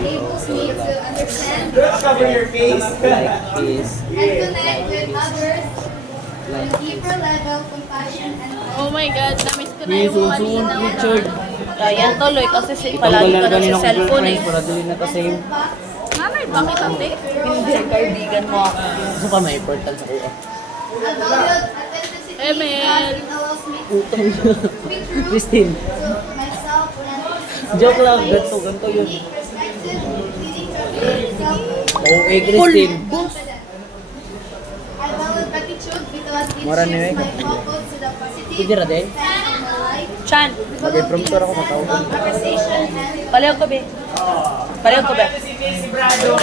enables me to understand Cover your face. Like this. and connect with others on a deeper level, compassion and Oh my God, namiss ko na Please, yung susun, malinaw. Richard. Ayan tuloy kasi Itanggal palagi na ka na kanina sa kong cellphone eh. girlfriend para dili na ka-save. Nanay, bakit ate? Hindi, kaibigan mo ako. Gusto pa may portal sa kuha. a valued authenticity Emel. because it allows me to Utang. speak true Christine. to myself and Joke lang, ganito yun. unique perspective leading to a self Oo, Christine. I value gratitude because it Mura shifts ni my Mike. focus to the positive Pwede ra din? side of my life. Chan, Mag-prompter ako matawag. Of appreciation and pareho ko be. Pareho ko be. Si Casey Brado.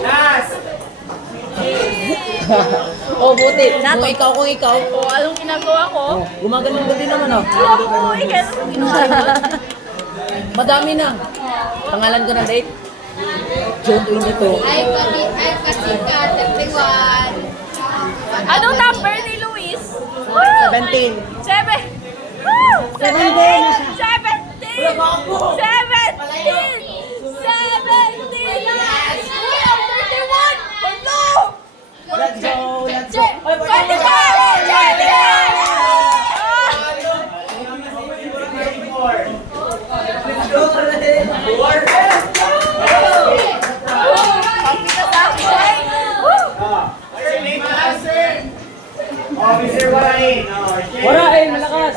Last. Oh, buti. Kung ikaw. O, anong ginagawa ko? Oh, gumaganon ka din naman oh. Alam ko, kaya ano ginawa ko? Madami na. Pangalan ko na date. June 22. ay kasikat, everyone. Anong number ni Luis? 17. 7! Woo! 17! 17! 17! 17! Let's go. Let's go. Ay, Officer Warain. Warain, malakas.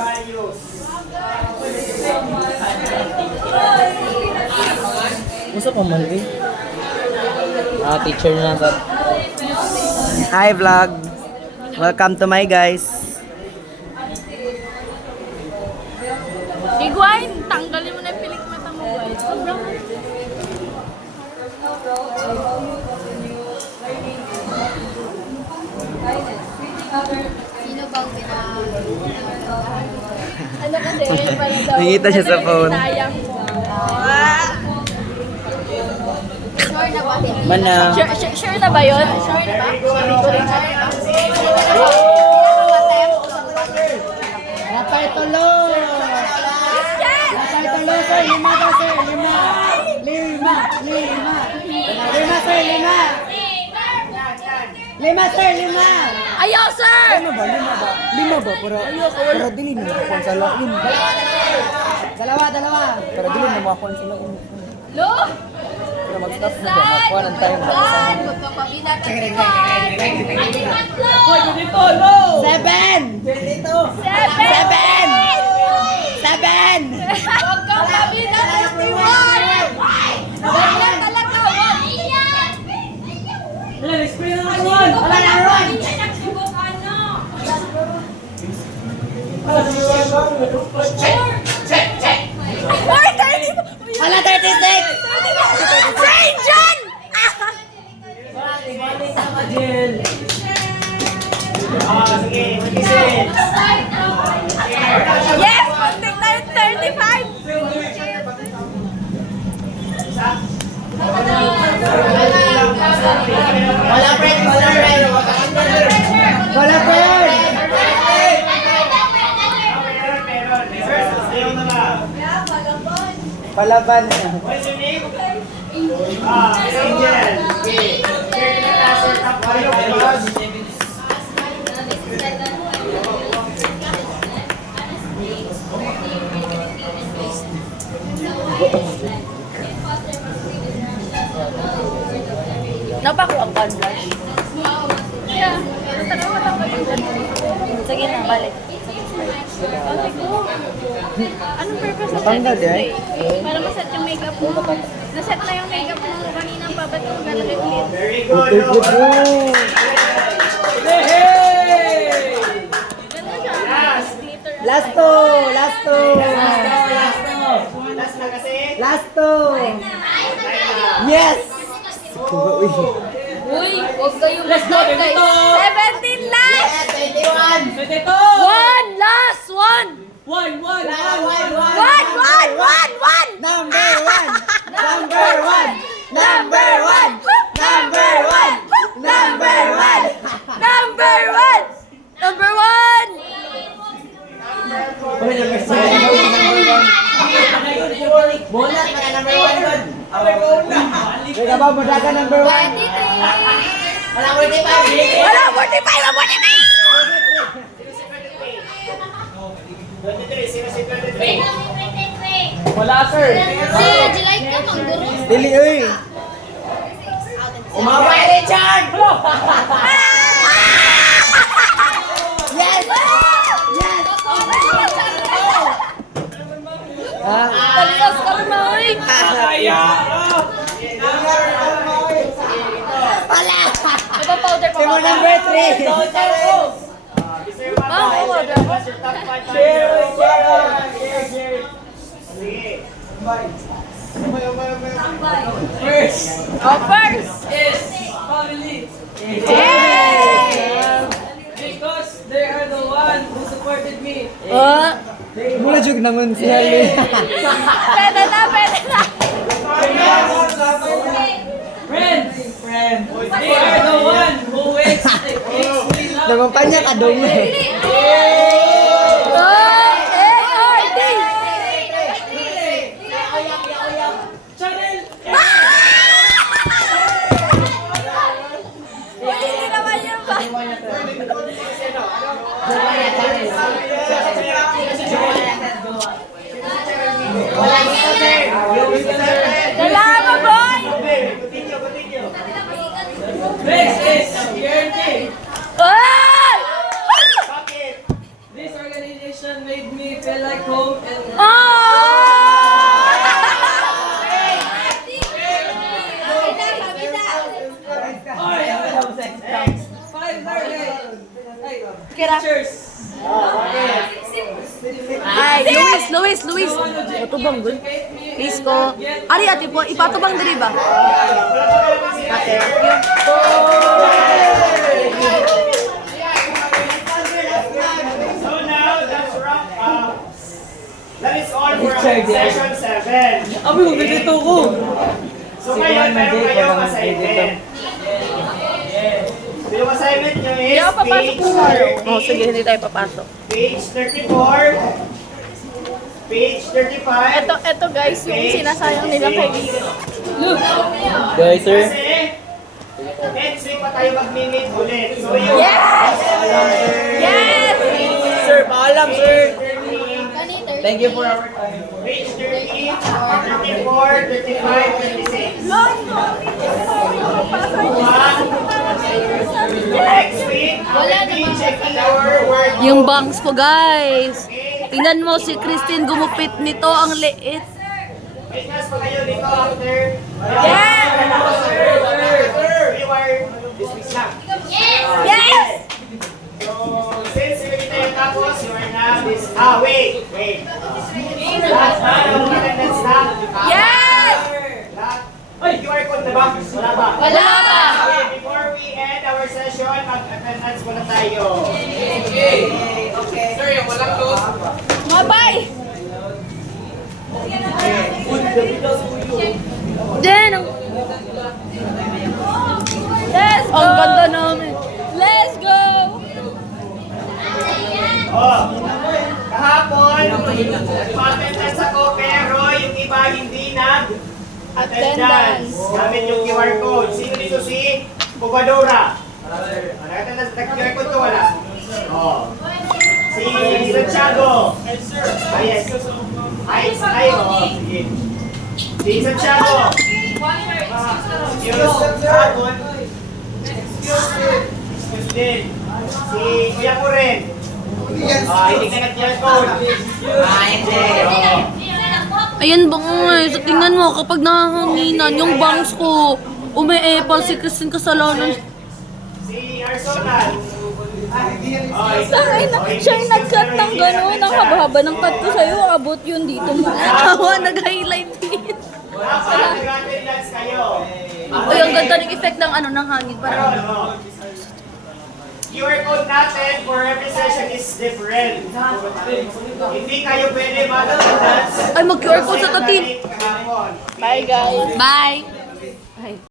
Gusto pa man eh. Teacher na natin. Hi vlog. Welcome to my guys. Iguain, tanggalin mo na yung pilik mata mo, guys. Sobrang... Sino bang Ano kasi, parang daw... Nakikita siya sa phone. Sinayang mo. sure na ba? Mana. Sure na ba yun? Sure na ba? Lapay tulo. Lapay tulo sir. Lima daw sir. Lima. Lima sir. Lima. Lima sir. Lima. Ayaw, sir! Lima ba? Lima ba? Para dili na makuha sa lain. Dalawa. Para dili na makuha sa lain. Lo! Para mag-stop na ba? Makuha ng time. Magpapabida ka. 7! 7! Huwag kang pabida ka. 31! Wala talaga. Wala na Ron! Uy, 30! Hala, 36! Trajan! Sige, mag-isip. Yes! Muntik na yung 35! Wala friend! Palaban. What's your name? Angel. Okay. Share na tayo sa top 5. Napako ang blush. Yeah. Pero wala ka yung sige na, balik. Okay, go. Anong purpose ng Napanggal setting yan? spray? Para maset yung makeup mo. Naset na yung makeup mo kanina pa. Ba't kung lalagay ulit? Very good. No. Ganda siya. Glitter. Last two! Last na kasi. Last two! Yes! Uy, huwag kayong mag-stop, guys. 17 last! 21! 1 last! 1! One! One! Number one! Number one! Number one! Number one! Number one! Number one! Number one! Bola Kaya ba, madaga number 1? 23. Wala 45. Wala, 45! 23, sino si 23? Wala, sir. Si July ka, mangguro. Dili, uy. Umaway, Richard! Yes! Palias ka rin, May. Wala! Ito powder pa Sino ba? number 3? Ma'am, powder pa. Oh, first! Is family. Because they are the one who supported me. Mula jug nangun siya, Lee. Pwede na, pwede na. Friends. They are the one who makes me love. Nagpampanya ka dong. Channel. Hindi naman yun ba? Kailangan mo, boy! Next is PRT. Ay! This organization made me feel like home and teachers. Ay, Luis. Patubang, good. Please ko. Ari, ate po, ipatubang diri ba? So now, that's wrap up. That is all for session 7. Abi, dito ko. So ngayon, meron kayong assignment. So yung assignment nyo is Hindi ako papasok page tomorrow. 30, Oh, sige, hindi tayo papasok. page 34, page 35. Ito guys, yung sinasayang nilang kaibigan. Guys, sir. Kasi, next week pa tayo mag-meet ulit. So yung Yes! Sir, paalam, sir. Thank you for our page 30, 34, 35, 36. Next week, we'll be checking our work. Yung bangs ko guys. Tingnan mo si Christine gumupit nito, ang liit. Witness pa kayo dito after. Yes! You are dismissed na. Yes! So, since hindi tayo tapos, you are now wait. Last na, ang attendance na. Yes! Lahat. QR code na ba? Wala ba? Wala pa! Okay, before we end our session, mag-attendance muna tayo. Mabay! Den! Let's go! Ang ganda namin. Let's go! Oh, kahapon, nagpa-attendance ako, pero yung iba hindi nag-attendance. Gamit yung QR code. Sino dito si Bobadora? Nag-attendance, nag-QR code ko wala? Oh. Si Santiago. Yes. Ay, oh. Sige. Si Santiago. Kahapon. Excuse din. Si Kuya ko rin. Hindi ka nag-QR code. Hindi. Ayan bang so tingnan mo kapag nahanginan yung bangs ko umeepal si Christine kasalanan. Si Arsenal. Siya yung nag-cut ng gano'n, ang haba-haba ng cut ko sa'yo, abot yun dito mo. Awa, nag-highlight din. Dapat nag-attendance kayo. Uy, ang ganda ng effect ng ano, ng hangin. Parang, QR code natin for every session is different. Hindi kayo pwede mag-attendance. ay mag-QR code sa tatin. Kahapon. Bye guys. Bye.